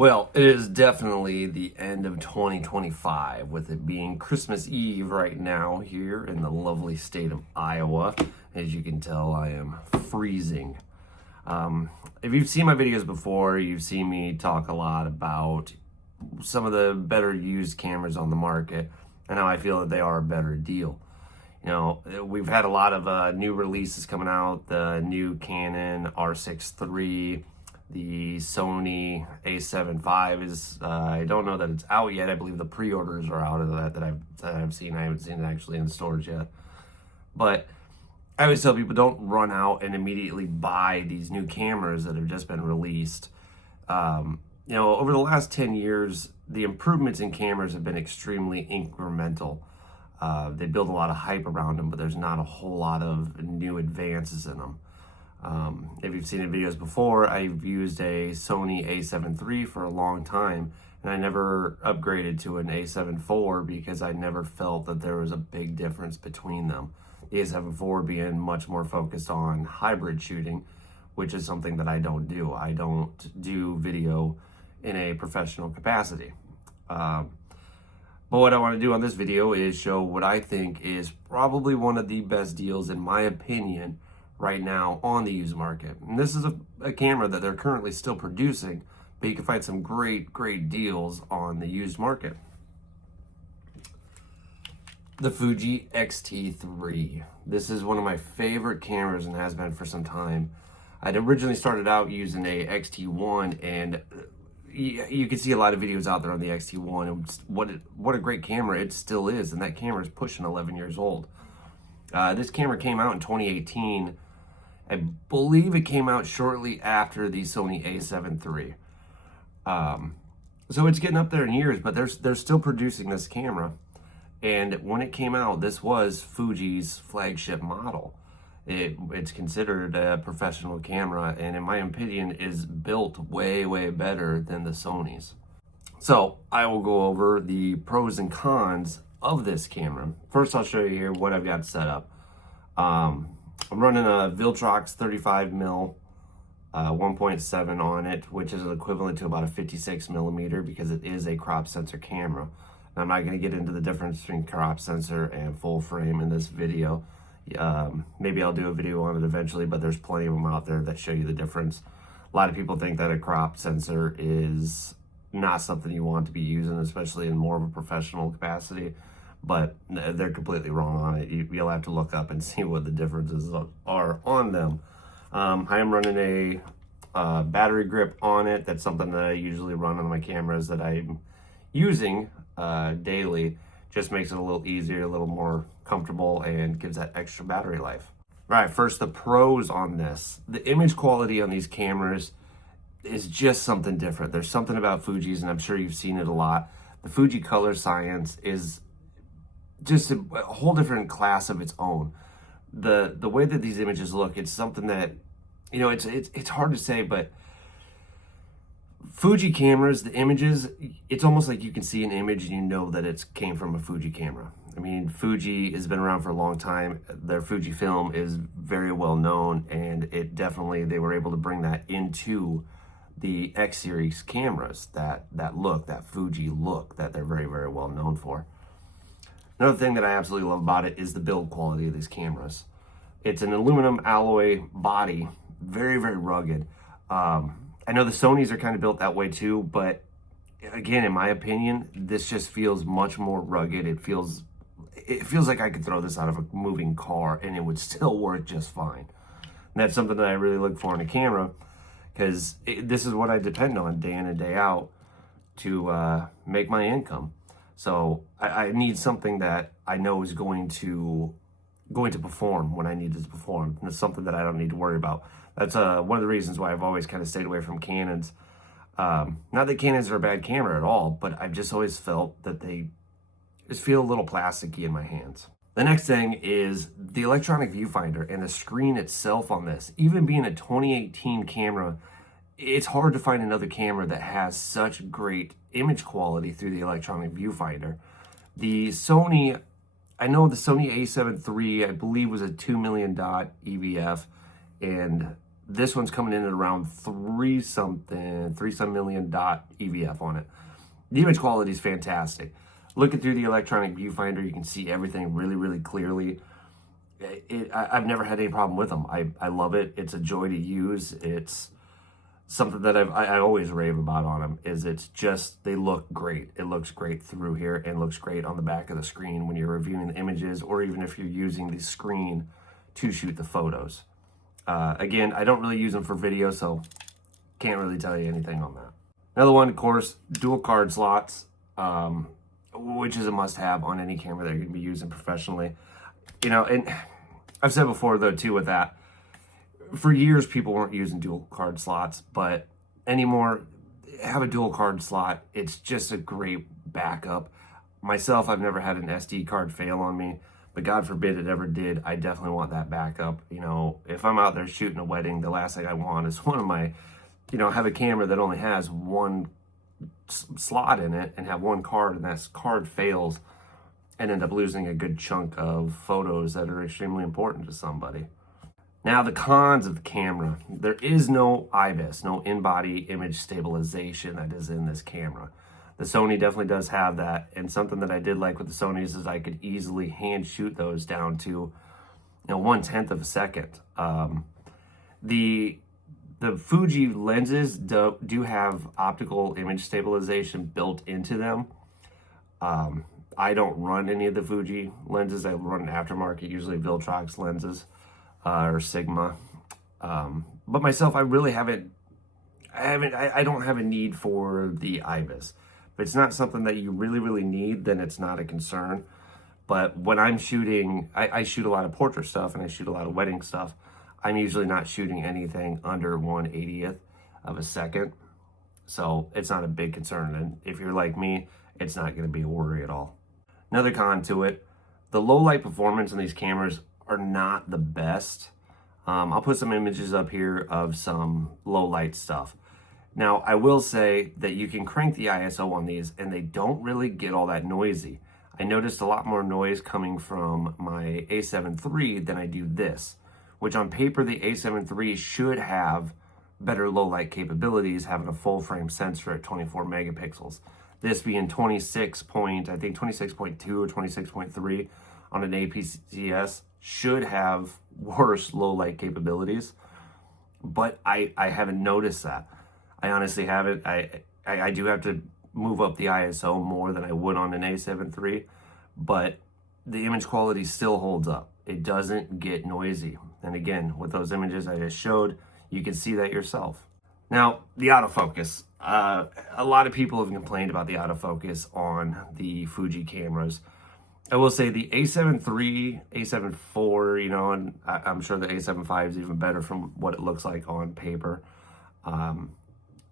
Well, it is definitely the end of 2025, with it being Christmas Eve right now here in the lovely state of Iowa. As you can tell, I am freezing. If you've seen my videos before, you've seen me talk a lot about some of the better used cameras on the market and how I feel that they are a better deal. You know, we've had a lot of new releases coming out, the new Canon R6 III, the Sony A7 V is, I don't know that it's out yet. I believe the pre-orders are out of that I've seen. I haven't seen it actually in the stores yet. But I always tell people, don't run out and immediately buy these new cameras that have just been released. You know, over the last 10 years, the improvements in cameras have been extremely incremental. They build a lot of hype around them, but there's not a whole lot of new advances in them. If you've seen the videos before, I've used a Sony A7 III for a long time, and I never upgraded to an A7 IV because I never felt that there was a big difference between them. The A7 IV being much more focused on hybrid shooting, which is something that I don't do. I don't do video in a professional capacity. But what I want to do on this video is show what I think is probably one of the best deals, in my opinion, right now on the used market. And this is a camera that they're currently still producing, but you can find some great deals on the used market. The Fuji X-T3. This is one of my favorite cameras and has been for some time. I'd originally started out using a X-T1, and you can see a lot of videos out there on the X-T1, and what a great camera it still is, and that camera is pushing 11 years old. This camera came out in 2018. I believe it came out shortly after the Sony A7 III. So it's getting up there in years, but they're still producing this camera. And when it came out, this was Fuji's flagship model. It's considered a professional camera, and in my opinion is built way better than the Sony's. So I will go over the pros and cons of this camera. First, I'll show you here what I've got set up. I'm running a Viltrox 35mm 1.7 on it, which is equivalent to about a 56 millimeter because it is a crop sensor camera. And I'm not going to get into the difference between crop sensor and full frame in this video. Maybe I'll do a video on it eventually, but there's plenty of them out there that show you the difference. A lot of people think that a crop sensor is not something you want to be using, especially in more of a professional capacity, but they're completely wrong on it. You'll have to look up and see what the differences are on them. I am running a battery grip on it. That's something that I usually run on my cameras that I'm using daily. Just makes it a little easier, a little more comfortable, and gives that extra battery life. All right, first, the pros on this. The image quality on these cameras is just something different. There's something about Fuji's, and I'm sure you've seen it a lot. The Fuji color science is just a whole different class of its own. The way that these images look, it's something that, you know, it's hard to say, but Fuji cameras, the images, it's almost like you can see an image and you know that it came from a Fuji camera. I mean, Fuji has been around for a long time. Their Fuji film is very well known, and they were able to bring that into the X series cameras, that look, that Fuji look that they're very well known for. Another thing that I absolutely love about it is the build quality of these cameras. It's an aluminum alloy body, very rugged. I know the Sonys are kind of built that way too, but again, in my opinion, this just feels much more rugged. It feels like I could throw this out of a moving car and it would still work just fine. And that's something that I really look for in a camera, because this is what I depend on day in and day out to make my income. So I need something that I know is going to perform when I need it to perform. And it's something that I don't need to worry about. That's one of the reasons why I've always kind of stayed away from Canons. Not that Canons are a bad camera at all, but I've just always felt that they just feel a little plasticky in my hands. The next thing is the electronic viewfinder and the screen itself on this. Even being a 2018 camera, it's hard to find another camera that has such great image quality through the electronic viewfinder. The Sony, I know the Sony A7 III, I believe, was a 2 million dot EVF, and This one's coming in at around 3 some million dot EVF on it. The image quality is fantastic. Looking through the electronic viewfinder, you can see everything really, really clearly. I've never had any problem with them. I love it. It's a joy to use. It's something that I always rave about on them. Is it's just, they look great. It looks great through here and looks great on the back of the screen when you're reviewing the images, or even if you're using the screen to shoot the photos. Again, I don't really use them for video, so can't really tell you anything on that. Another one, of course, dual card slots, which is a must-have on any camera that you're going to be using professionally. You know, and I've said before, though, too, with that, for years, people weren't using dual card slots, but anymore, have a dual card slot. It's just a great backup. Myself, I've never had an SD card fail on me, but God forbid it ever did. I definitely want that backup. You know, if I'm out there shooting a wedding, the last thing I want is one of my, you know, have a camera that only has one slot in it and have one card, and that card fails and end up losing a good chunk of photos that are extremely important to somebody. Now, the cons of the camera. There is no IBIS, no in-body image stabilization that is in this camera. The Sony definitely does have that, and something that I did like with the Sonys is I could easily hand shoot those down to, you know, 1/10 of a second. The Fuji lenses do have optical image stabilization built into them. I don't run any of the Fuji lenses. I run aftermarket, usually Viltrox lenses or Sigma. But myself, I really I don't have a need for the IBIS. If it's not something that you really, really need, then it's not a concern. But when I'm shooting, I shoot a lot of portrait stuff and I shoot a lot of wedding stuff. I'm usually not shooting anything under 1/80th of a second. So it's not a big concern. And if you're like me, it's not going to be a worry at all. Another con to it, the low light performance on these cameras are not the best. I'll put some images up here of some low light stuff. Now, I will say that you can crank the ISO on these and they don't really get all that noisy. I noticed a lot more noise coming from my A7 III than I do this, which on paper, the A7 III should have better low light capabilities, having a full frame sensor at 24 megapixels. This being 26.2 or 26.3 on an APS-C should have worse low light capabilities, but I haven't noticed that. I honestly haven't. I do have to move up the ISO more than I would on an A7 III, but the image quality still holds up. It doesn't get noisy. And again, with those images I just showed, you can see that yourself. Now, the autofocus. A lot of people have complained about the autofocus on the Fuji cameras. I will say the A7 III, A7 IV, you know, and I'm sure the A7 V is even better from what it looks like on paper.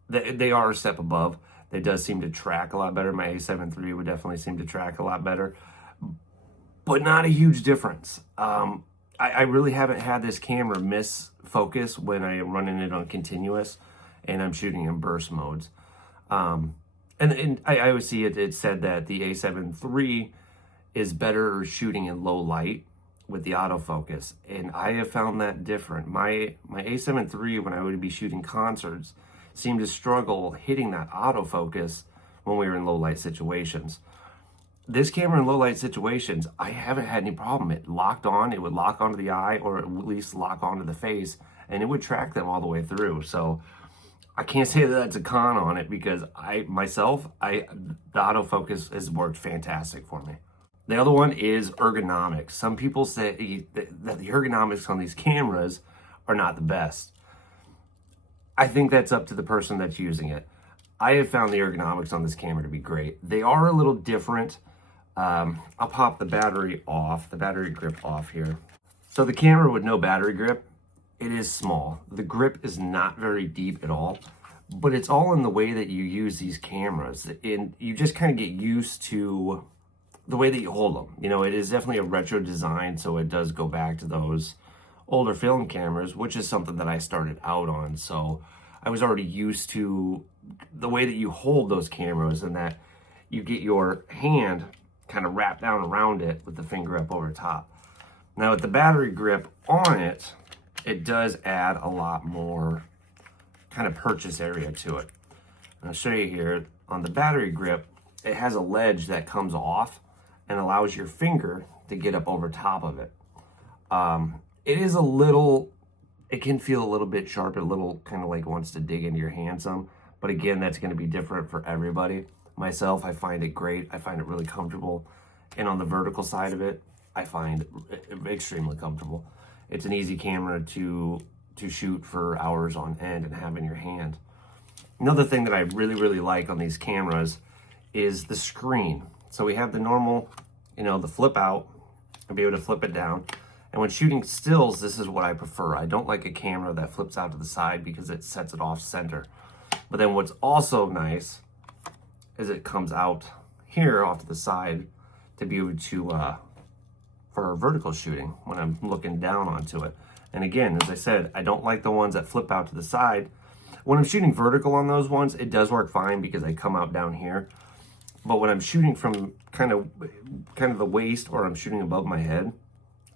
They are a step above. They does seem to track a lot better. My A7 III would definitely seem to track a lot better, but not a huge difference. I really haven't had this camera miss focus when I am running it on continuous and I'm shooting in burst modes. And I always see it said that the A7 III is better shooting in low light with the autofocus, and I have found that different. My A7 III, when I would be shooting concerts, seemed to struggle hitting that autofocus when we were in low light situations. This camera in low light situations, I haven't had any problem. It locked on, it would lock onto the eye, or at least lock onto the face, and it would track them all the way through. So I can't say that that's a con on it, because the autofocus has worked fantastic for me. The other one is ergonomics. Some people say that the ergonomics on these cameras are not the best. I think that's up to the person that's using it. I have found the ergonomics on this camera to be great. They are a little different. I'll pop the battery grip off here. So the camera with no battery grip, it is small. The grip is not very deep at all, but it's all in the way that you use these cameras. And you just kind of get used to the way that you hold them. You know, it is definitely a retro design, so it does go back to those older film cameras, which is something that I started out on. So I was already used to the way that you hold those cameras, and that you get your hand kind of wrapped down around it with the finger up over top. Now with the battery grip on it, it does add a lot more kind of purchase area to it. And I'll show you here on the battery grip, it has a ledge that comes off and allows your finger to get up over top of it. It is a little, it can feel a little bit sharp, a little kind of like wants to dig into your hand some, but again, that's going to be different for everybody. Myself, I find it great. I find it really comfortable. And on the vertical side of it, I find it extremely comfortable. It's an easy camera to shoot for hours on end and have in your hand. Another thing that I really like on these cameras is the screen. So we have the normal, the flip out and be able to flip it down. And when shooting stills, this is what I prefer. I don't like a camera that flips out to the side because it sets it off center. But then what's also nice is it comes out here off to the side to be able to, for vertical shooting when I'm looking down onto it. And again, as I said, I don't like the ones that flip out to the side. When I'm shooting vertical on those ones, it does work fine because I come out down here. But when I'm shooting from kind of the waist, or I'm shooting above my head,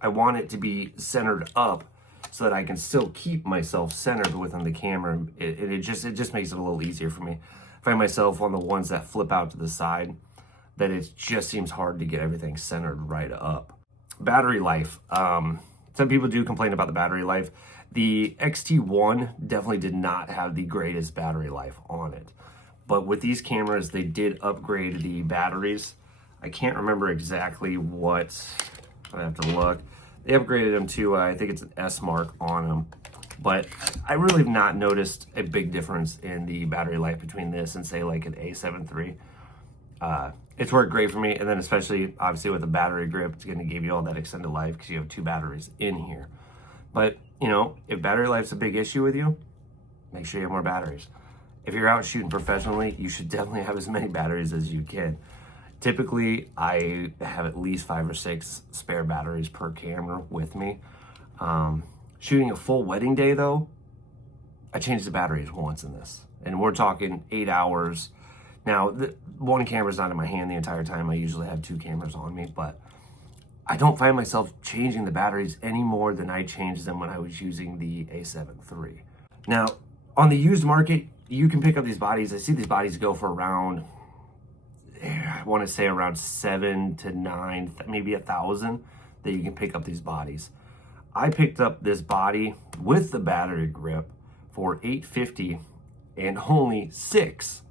I want it to be centered up so that I can still keep myself centered within the camera. It just makes it a little easier for me. I find myself on the ones that flip out to the side, that it just seems hard to get everything centered right up. Battery life. Some people do complain about the battery life. The XT1 definitely did not have the greatest battery life on it. But with these cameras, they did upgrade the batteries. I can't remember exactly what, I have to look. They upgraded them to, I think it's an S mark on them. But I really have not noticed a big difference in the battery life between this and say like an A7 III. It's worked great for me, and then especially obviously with the battery grip, it's going to give you all that extended life because you have 2 batteries in here. But if battery life's a big issue with you, make sure you have more batteries. If you're out shooting professionally, you should definitely have as many batteries as you can. Typically, I have at least 5 or 6 spare batteries per camera with me. Shooting a full wedding day though, I changed the batteries once in this, and we're talking 8 hours. Now, one camera's not in my hand the entire time. I usually have 2 cameras on me, but I don't find myself changing the batteries any more than I changed them when I was using the A7 III. Now, on the used market, you can pick up these bodies. I see these bodies go for around, I want to say around 7 to 9, maybe 1,000 that you can pick up these bodies. I picked up this body with the battery grip for $850 and only 6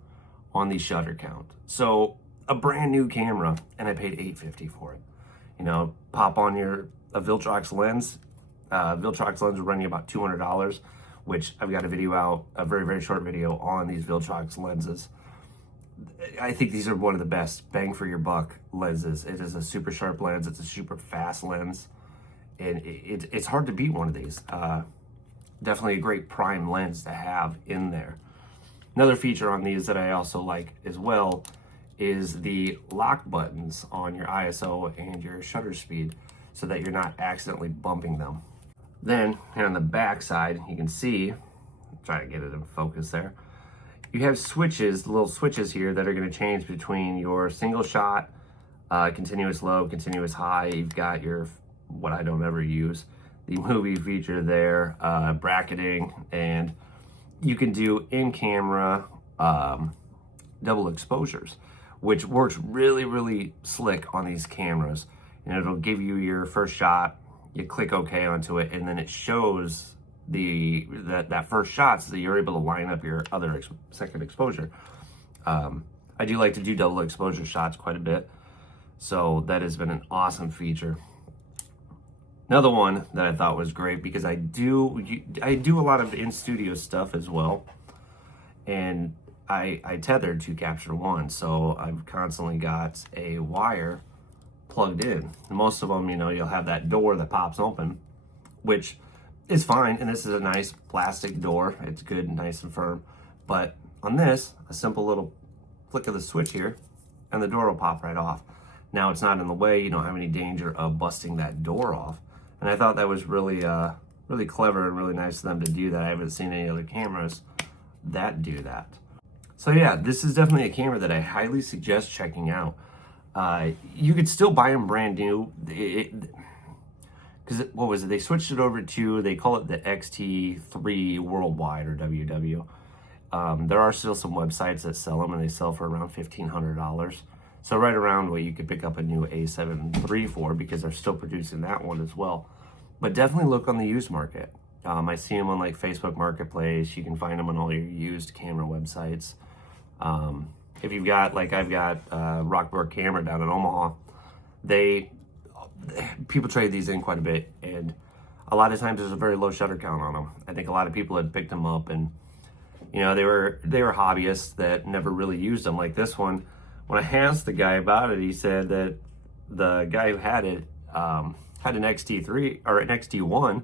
on the shutter count. So a brand new camera, and I paid $850 for it. Pop on a Viltrox lens. Viltrox lens will run you about $200, which I've got a video out, a very short video on these Viltrox lenses. I think these are one of the best bang for your buck lenses. It is a super sharp lens. It's a super fast lens, and it's hard to beat one of these. Definitely a great prime lens to have in there. Another feature on these that I also like as well is the lock buttons on your ISO and your shutter speed so that you're not accidentally bumping them. Then here on the back side, you can see, try to get it in focus there, you have switches, little switches here that are going to change between your single shot, continuous low, continuous high. You've got your, what I don't ever use, the movie feature there, bracketing, and you can do in-camera double exposures, which works really slick on these cameras. And it'll give you your first shot, you click OK onto it, and then it shows that first shot so that you're able to line up your other second exposure. I do like to do double exposure shots quite a bit, so that has been an awesome feature. Another one that I thought was great, because I do a lot of in-studio stuff as well, and I tethered to Capture One, so I've constantly got a wire plugged in. And most of them, you'll have that door that pops open, which is fine, and this is a nice plastic door. It's good, nice and firm. But on this, a simple little flick of the switch here, and the door will pop right off. Now it's not in the way, you don't have any danger of busting that door off. And I thought that was really clever and really nice of them to do that. I haven't seen any other cameras that do that. So yeah, this is definitely a camera that I highly suggest checking out. You could still buy them brand new, because because what was it? They switched it over to, they call it the XT3 Worldwide, or WW. There are still some websites that sell them, and they sell for around $1,500. So right around what you could pick up a new A7 III for, because they're still producing that one as well. But definitely look on the used market. I see them on like Facebook Marketplace. You can find them on all your used camera websites. If you've got, like I've got Rockboard Camera down in Omaha, people trade these in quite a bit, and a lot of times there's a very low shutter count on them. I think a lot of people had picked them up, and you know, they were hobbyists that never really used them. Like this one, when I asked the guy about it, he said that the guy who had it had an XT3 or an XT1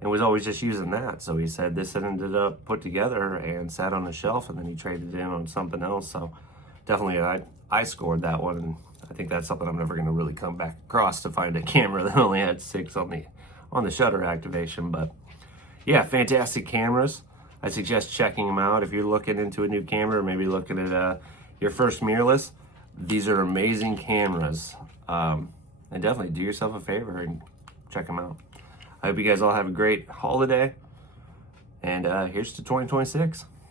and was always just using that. So he said this had ended up put together and sat on the shelf, and then he traded it in on something else. So definitely I scored that one, and I think that's something I'm never going to really come back across, to find a camera that only had 6 on the shutter activation. But yeah, fantastic cameras. I suggest checking them out if you're looking into a new camera, or maybe looking at your first mirrorless. These are amazing cameras, and definitely do yourself a favor and check them out. I hope you guys all have a great holiday, and here's to 2026.